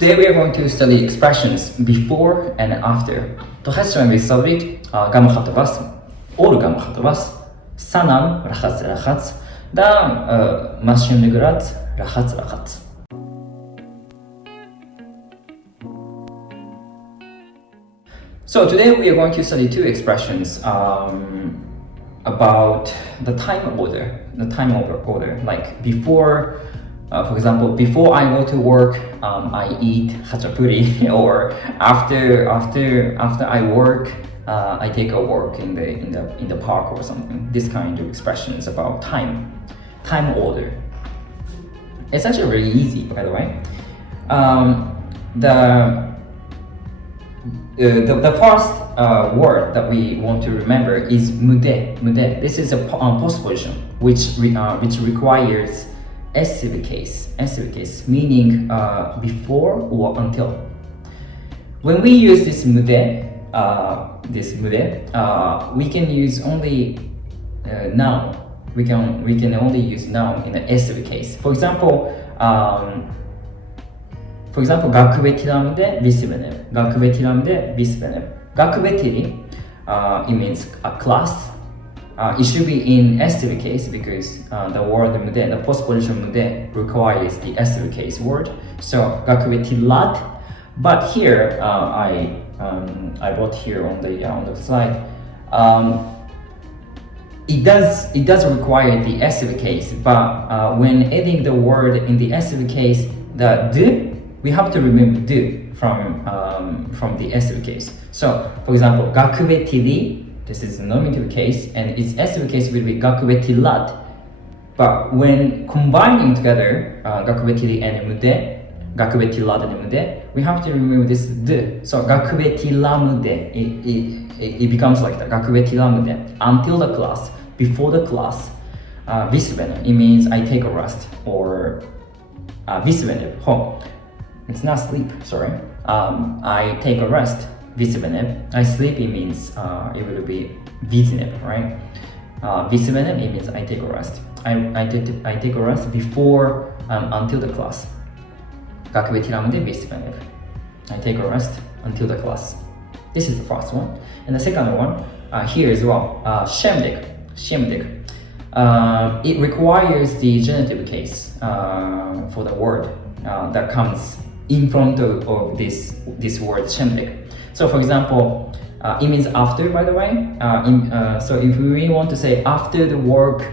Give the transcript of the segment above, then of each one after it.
Today we are going to study expressions before and after. تحسن بالصبر كما خطبس أول كما خطبس سنام رخص دا ماشين نقرات رخص. So today we are going to study two expressions about the time order. Like before, for example, before I go to work, I eat hachapuri, or after I work, I take a walk in the park or something. This kind of expressions about time order. It's actually really easy, by the way. The first word that we want to remember is mude. This is a postposition which requires passive case, meaning before or until. When we use this mude, we can use only noun. We can only use noun in the passive case. For example,学べティラムでビスベネブ。学べティラ、it means a class. It should be in passive case because the word mude, the postposition mude requires the passive case word. So 学べティラ. But here I wrote here on the slide. It does require the passive case, but when adding the word in the passive case, the do, we have to remove do from the passive case. So, for example, 学べてり, this is a nominative case, and its passive case will be 学べてら. But when combining together 学べてりand mude, 学べてら and mude, we have to remove this do. So 学べてら mude, it becomes like that. 学べてら mude, until the class, before the class. ビスベネ, it means I take a rest, or ビスベネ, home. It's not sleep, sorry. I take a rest, visbeneb. I sleep, it means it will be visneb, right? Visbeneb, it means I take a rest. I take a rest before, until the class.学べティラムで visbeneb. I take a rest until the class. This is the first one. And the second one, here as well, shemdik. It requires the genitive case for the word that comes in front of this word shemdik. So for example, it means after, by the way. So if we really want to say after the work,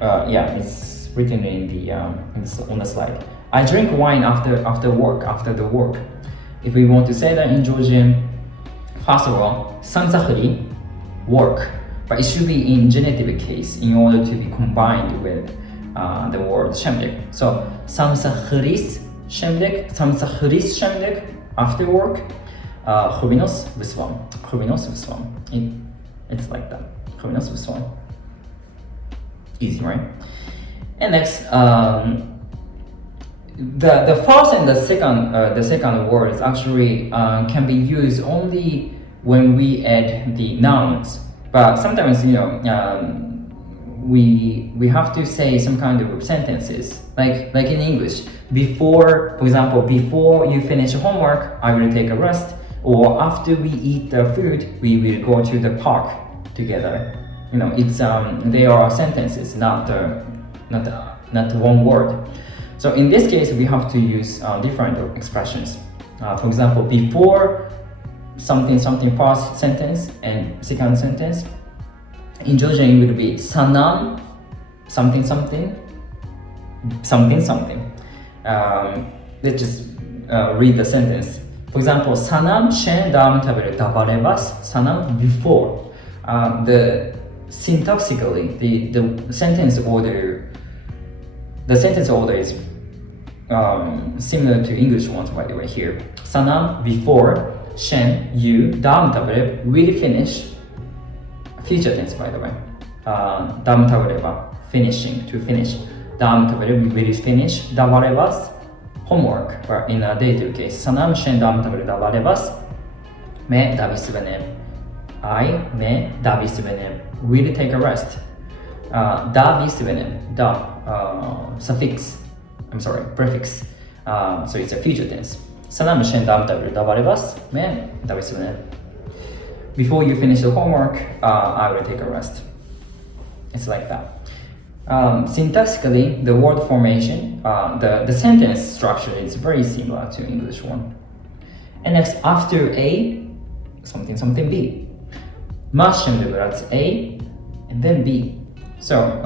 it's written on the slide. I drink wine after the work. If we want to say that in Georgian, first of all, samsahri, work, but it should be in genitive case in order to be combined with the word shemdik. So samsahris shemdik, after work, chovinos v'svam. It's like that. Chovinos v'svam. Easy, right? And next, the first and the second words actually can be used only when we add the nouns. But sometimes, we have to say some kind of sentences, like in English. Before, for example, before you finish homework, I will take a rest. Or after we eat the food, we will go to the park together. It's they are sentences, not one word. So in this case, we have to use different expressions. For example, before something first sentence and second sentence. In Georgian, it will be sanam something. Let's just read the sentence. For example, sanam shen dam taberu dabarebas. Sanam before. The syntactically, the sentence order is similar to English ones, by the way. Here, sanam before, shen you, dam taberu will finish. Future tense, by the way. Dam tabareba, finishing, to finish. Dam tabareba, will finish. Dabarebas, homework, or in a dative case. Sanam shen dam tabareba dabarebas. Me davisbenem. I, me davisbenem. Will take a rest. Davisbenem, prefix. So it's a future tense. სანამ შენ დამტევრი დაბარებას, მე დავისვენე. Before you finish the homework, I will take a rest. It's like that. Syntactically, the word formation, the sentence structure is very similar to English one. And next, after A, something something B. Mas შემდეგ რაც A and then B. So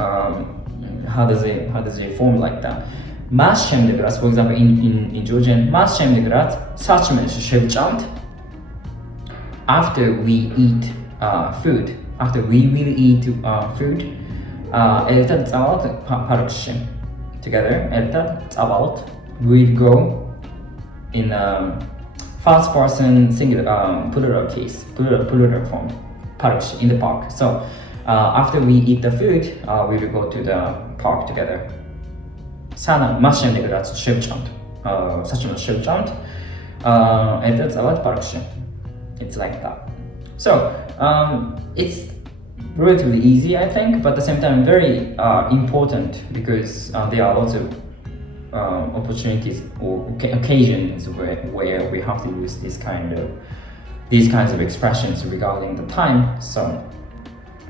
how does it form like that? Mas შემდეგ რაც, for example, in Georgian, mas შემდეგ რაც საჭმელში შევჭამთ. After we eat food, after we will eat food, ერთად წავალთ პარკში. Together, ერთად წავალთ. We'll go in first person singular plural case, plural form. Parkshi, in the park. So after we eat the food, we will go to the park together. სანამ მას შემდეგ რაც შევჭამთ, საჭმელს შევჭამთ, ერთად წავალთ პარკში. It's like that. So it's relatively easy, I think, but at the same time very important because there are lots of opportunities or occasions where we have to use these kinds of expressions regarding the time. So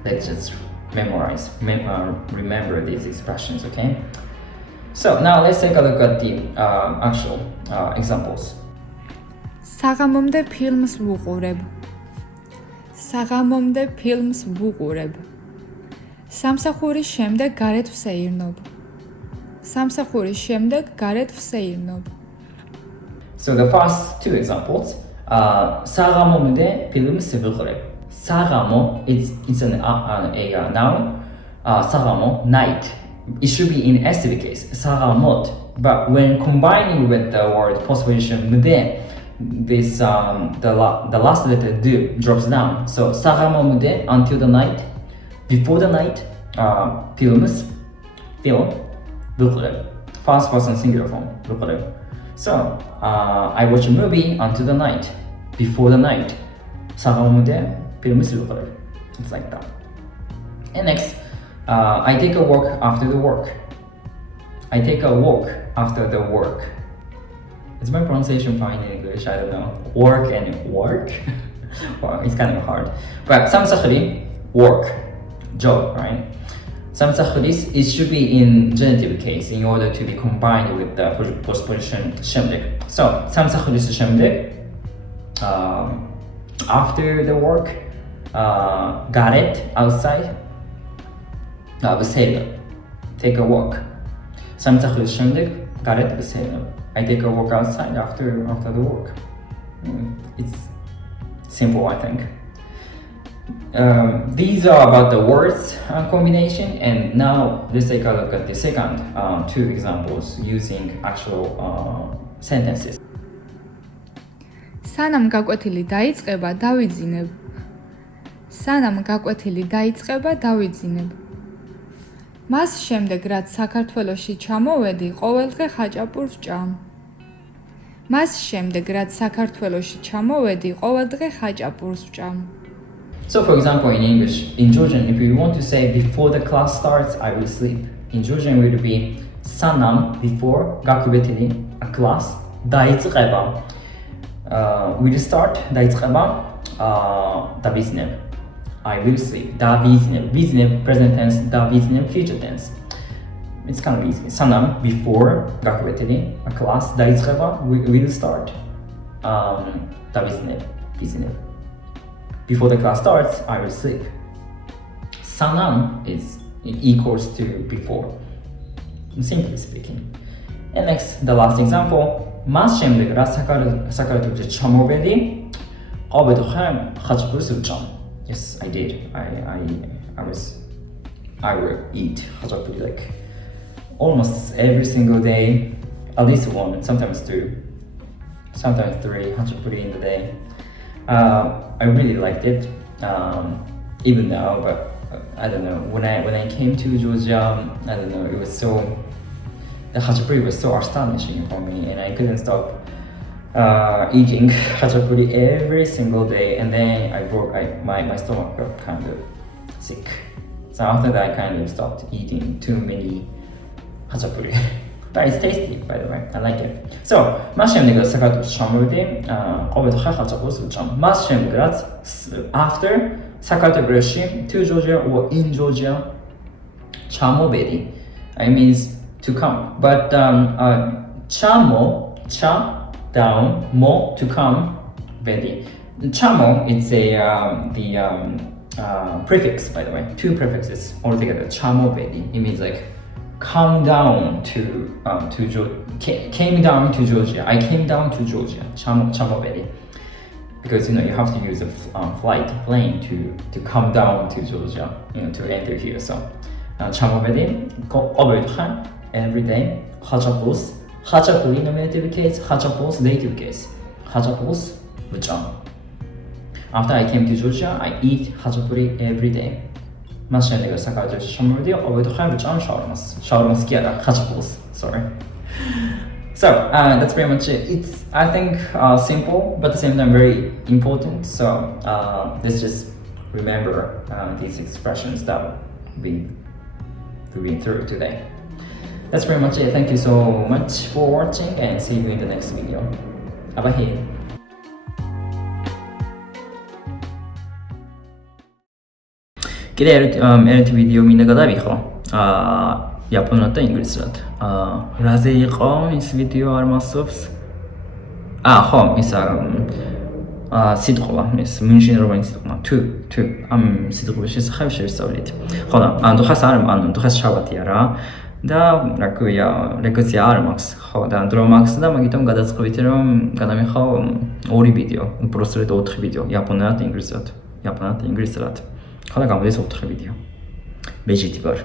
let's just remember these expressions, okay? So now let's take a look at the actual examples. საღამომდე ფილმს ვუყურებ. საღამომდე ფილმს ვუყურებ. სამსახურის შემდეგ გარეთ ვსეირნობ. სამსახურის შემდეგ გარეთ ვსეირნობ. So the first two examples, საღამომდე ფილმს ვუყურებ. საღამო, it's a noun. საღამო, night. It should be in passive case, საღამოთ. But when combining with the word postposition მდე, this the last letter d drops down. So საღამომდე, until the night, before the night, film ვუყურებ. First person singular form ვუყურებ. So I watch a movie until the night, before the night. საღამომდე ფილმს ვუყურებ. It's like that. And next, I take a walk after the work. I take a walk after the work. Is my pronunciation fine in English? I don't know. Work and work. Well, it's kind of hard. But samsakri, work, job, right? Samsakris, it should be in genitive case in order to be combined with the postposition shemdek. So samsakris shemdek. After the work, got it outside. Take a walk. samsakris shemdek, got it I take a walk outside after the work. It's simple, I think. These are about the words combination, and now let's take a look at the second two examples using actual sentences. სანამ გაკვეთილი დაიწყება, დავიძინებ. სანამ გაკვეთილი დაიწყება, დავიძინებ. მას შემდეგ, რაც საქართველოში ჩამოვედი, ყოველდღე ხაჭაპურს ვჭამ. მას შემდეგ, რაც საქართველოში ჩამოვედი, ყოველდღე ხაჭაპურს ვჭამ. So for example, in English, in Georgian, if you want to say before the class starts, I will sleep. In Georgian, it would be სანამ, before, გაკვეთილი, a class, დაიწყება, will start, დაიწყება, დავიძინებ. I will sleep. დავიძინებ. ვიძინებ, present tense, დავიძინებ, future tense. It's kind of easy. სანამ, before, გაკვეთილი, a class, დაიწყება, will start, დავიძინებ, ვიძინებ. Before the class starts, I will sleep. Sanam is equals to before, simply speaking. And next, the last example. მას შემდეგ, რაც საქართველოში ჩამოვედი, ყოველდღე ხაჭაპურს ვჭამ. Yes, I did. I will eat khachapuri like almost every single day, at least one, sometimes two, sometimes three khachapuri in the day. I really liked it, even now, but I don't know, when I came to Georgia, I don't know, it was so, the khachapuri was so astonishing for me, and I couldn't stop eating khachapuri every single day, and then my stomach got kind of sick. So after that, I kind of stopped eating too many khachapuri. but it's tasty, by the way. I like it. So, მას შემდეგ საქართველოს ჩამოვიდი, ყოველდღე ხაჭაპურს ვუჭამ. მას შემდეგ რაც after საქართველოში to Georgia or in Georgia ჩამოვიდი, it means to come. But cha down, mo to come, vedi. Chamo, it's the prefix, by the way. Two prefixes altogether. Chamo vedi. It means like come down to came down to Georgia. I came down to Georgia. Chamo vedi. Because you have to use a plane to come down to Georgia, to enter here. So chamo vedi. Every day. Hachapuri nominative case. Hachapos dative case. Hachapos v'cham. After I came to Georgia, I eat hachapuri every day. მას შემდეგ საქართველოში ჩამოვიდი, ყოველდღე ვჭამ შაურმას. შაურმას კი არა, ხაჭაპურს, sorry. So, that's pretty much it. It's, I think, simple, but at the same time very important. So, let's just remember these expressions that we've been through today. That's pretty much it. Thank you so much for watching and see you in the next video. Bye-bye. კიდე ერთ ვიდეო მინდა გადავიხო იაპონურად და ინგლისურად. რაზე იყო ის ვიდეო არ მასობს? ხო, ისა სიტყვა, ის მუნჯინროვანი სიტყვა. თუ ამ სიტყვის შესახებ შევისწავლით. ხო და ანუ ხას შავათია რა. და რა ქვია, ლეგაცია არ მაქვს. ხო და დრო მაქვს და მაგიტომ გადაწყობთ რომ გადამიხო ორი ვიდეო, უბრალოდ 4 ვიდეო იაპონურად და ინგლისურად. ხო და გამოდის 4 ვიდეო. ბეჯიტი ვარ.